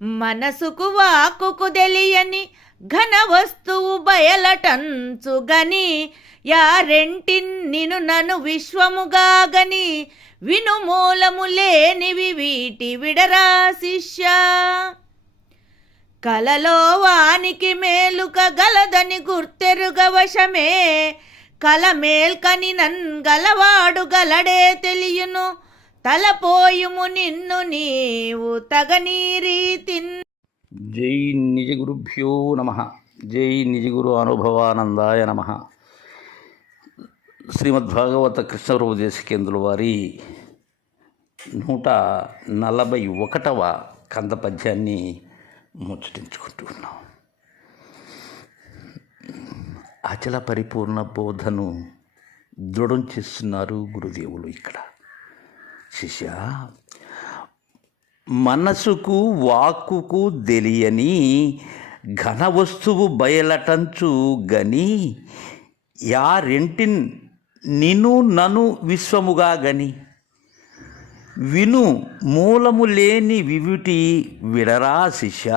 మనసుకు వాకుకు తెలియని ఘన వస్తువు బయలటంచుగని యారెంటిన్ నిను నను విశ్వముగాగని వినుమూలము లేనివి వీటి విడరా శిష్య. కలలో వానికి మేలుక గలదని గుర్తెరుగ వశమే కల మేల్కని నన్ గలవాడు గలడే తెలియను. తలపోయుము నిన్ను నీవు తగనీ రీతిన్ జై నిజ గురుభ్యో నమ. జై నిజగురు అనుభవానందాయ నమ. శ్రీమద్భాగవత కృష్ణరూపదేశకేంద్రుల వారి నూట నలభై ఒకటవ కంద పద్యాన్ని ముచ్చటించుకుంటూ ఉన్నాం. అచల పరిపూర్ణ బోధను దృఢం చేస్తున్నారు గురుదేవులు ఇక్కడ. శిష్య మనసుకు వాక్కుకు తెలియని ఘన వస్తువు బయలటంచు గని యా రెంటిన్ నిను నను విశ్వముగా గని. విను మూలము లేని వివిటి విడరా శిష్య.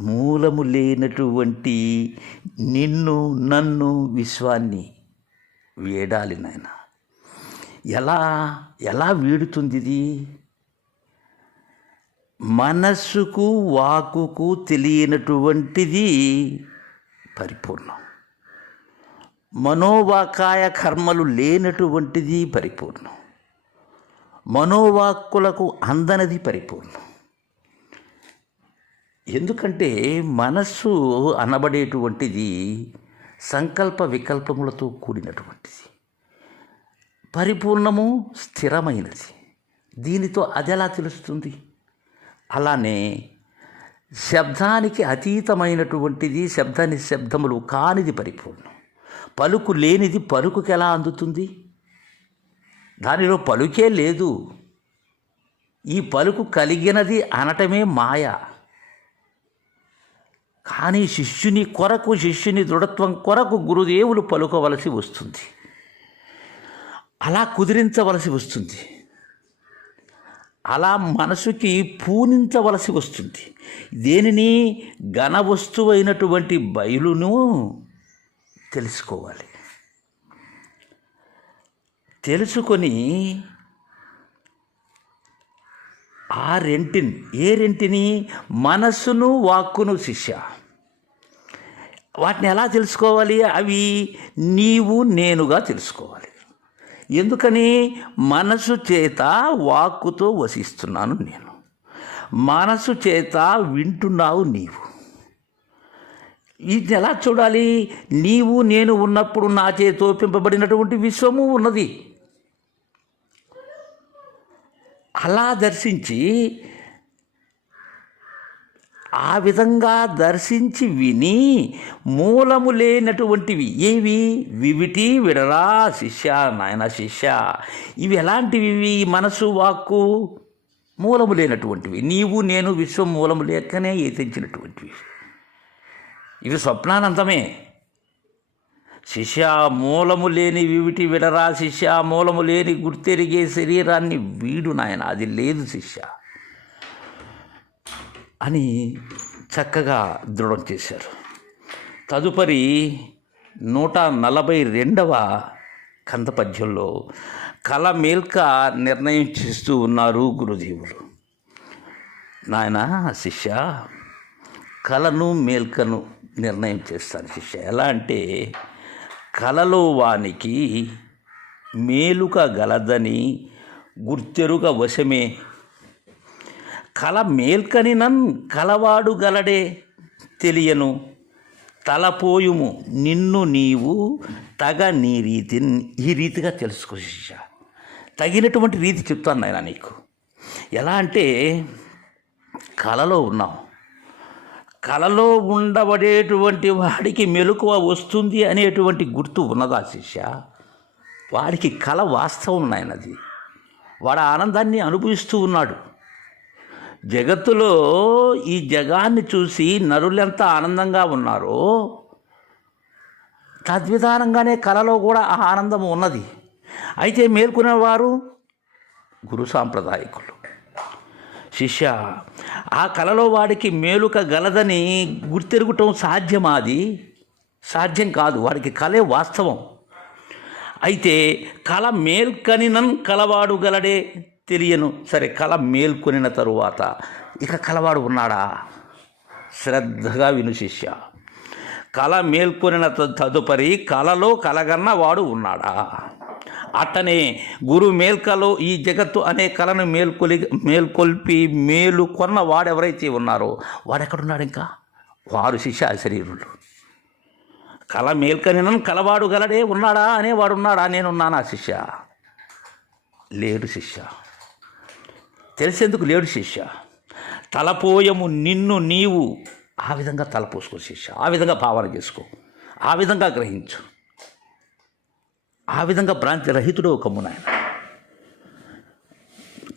మూలము లేనటువంటి నిన్ను నన్ను విశ్వాన్ని వేడాలి నాయనా. ఎలా ఎలా వీడుతుంది ఇది మనస్సుకు వాకుకు తెలియనటువంటిది పరిపూర్ణం. మనోవాకాయ కర్మలు లేనటువంటిది పరిపూర్ణం. మనోవాక్కులకు అందనది పరిపూర్ణం. ఎందుకంటే మనస్సు అనబడేటువంటిది సంకల్ప వికల్పములతో కూడినటువంటిది. పరిపూర్ణము స్థిరమైనది. దీనితో అది ఎలా తెలుస్తుంది? అలానే శబ్దానికి అతీతమైనటువంటిది శబ్ద నిశ్శబ్దములు కానిది పరిపూర్ణం. పలుకు లేనిది పలుకుకి ఎలా అందుతుంది? దానిలో పలుకే లేదు. ఈ పలుకు కలిగినది అనటమే మాయ. కానీ శిష్యుని కొరకు శిష్యుని దృఢత్వం కొరకు గురుదేవులు పలుకోవలసి వస్తుంది. అలా కుదిరించవలసి వస్తుంది. అలా మనసుకి పూనించవలసి వస్తుంది. దేనిని? ఘన వస్తువైనటువంటి బయలును తెలుసుకోవాలి. తెలుసుకొని ఆ రెంటిని ఏ రెంటిని? మనస్సును వాక్కును శిష్య. వాటిని ఎలా తెలుసుకోవాలి? అవి నీవు నేనుగా తెలుసుకోవాలి. ఎందుకని? మనసు చేత వాక్కుతో వసిస్తున్నాను నేను. మనసు చేత వింటున్నావు నీవు. ఇది ఎలా చూడాలి? నీవు నేను ఉన్నప్పుడు నా చేత ఒప్పింపబడినటువంటి విశ్వము ఉన్నది. అలా దర్శించి ఆ విధంగా దర్శించి విని మూలము లేనటువంటివి ఏవి? వివిటి విడరా శిష్య నాయన శిష్య. ఇవి ఎలాంటివి? ఇవి మనసు వాక్కు? మూలము లేనటువంటివి. నీవు నేను విశ్వం మూలము లేకనే ఏతించినటువంటివి. ఇవి స్వప్నానంతమే. శిష్య మూలము లేని వివిటి విడరా శిష్య మూలము లేని గుర్తెరిగే శరీరాన్ని వీడు నాయన. అది లేదు శిష్య. అని చక్కగా దృఢం చేశారు. తదుపరి నూట నలభై రెండవ కందపద్యంలో కళ మేల్క నిర్ణయం చేస్తూ ఉన్నారు గురుదేవులు. నాయన శిష్య కళను మేల్కను నిర్ణయం చేస్తాను శిష్య. ఎలా అంటే కళలో వానికి మేలుక గలదని గుర్తెరుగ వశమే కల మేల్కని నన్ కలవాడు గలడే తెలియను. తలపోయుము నిన్ను నీవు తగ నీ రీతి ఈ రీతిగా తెలుసుకో శిష్య. తగినటువంటి రీతి చెప్తాను నాయన నీకు. ఎలా అంటే కలలో ఉన్నాం. కలలో ఉండబడేటువంటి వాడికి మెలకువ వస్తుంది అనేటువంటి గుర్తు ఉన్నదా శిష్య? వాడికి కళ వాస్తవం నాయనది. వాడు ఆనందాన్ని అనుభవిస్తూ ఉన్నాడు. జగత్తులో ఈ జగాన్ని చూసి నరులెంత ఆనందంగా ఉన్నారో తద్విధానంగానే కళలో కూడా ఆ ఆనందం ఉన్నది. అయితే మేల్కొనేవారు గురు సాంప్రదాయకులు. శిష్య ఆ కళలో వాడికి మేలుక గలదని గుర్తెరుగుటం సాధ్యమాది సాధ్యం కాదు వాడికి కళే వాస్తవం. అయితే కళ మేల్కనినన్ కలవాడు గలడే. తెలియను. సరే కళ మేల్కొనిన తరువాత ఇక కలవాడు ఉన్నాడా? శ్రద్ధగా విను శిష్య. కళ మేల్కొనిన త- తదుపరి కళలో కలగన్న వాడు ఉన్నాడా? అట్టనే గురు మేల్కలో ఈ జగత్తు అనే కళను మేల్కొలి మేల్కొల్పి మేలు కొన్న వాడెవరైతే ఉన్నారో వాడెక్కడున్నాడు ఇంకా? వారు శిష్య శరీరులు కళ మేల్కనిన కలవాడు గలడే ఉన్నాడా అనేవాడున్నాడా? నేనున్నానా శిష్య? లేడు శిష్య. తెలిసేందుకు లేడు శిష్య. తలపోయము నిన్ను నీవు. ఆ విధంగా తలపోసుకో శిష్య. ఆ విధంగా భావన చేసుకో. ఆ విధంగా గ్రహించు. ఆ విధంగా భ్రాంతి రహితుడు ఒక మునాయన.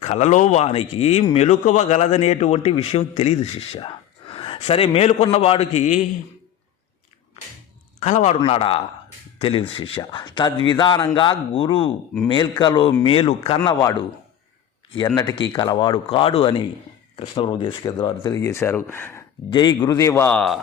కలలో వానికి మెలుకవ గలదనేటువంటి విషయం తెలియదు శిష్య. సరే మేలుకున్న వాడికి కలవాడున్నాడా? తెలియదు శిష్య. తద్విధానంగా గురు మేల్కలో మేలు కన్నవాడు ఎన్నటికీ కలవాడు కాడు అని కృష్ణప్రభు దేశకేంద్ర వారు తెలియజేశారు. జై గురుదేవా!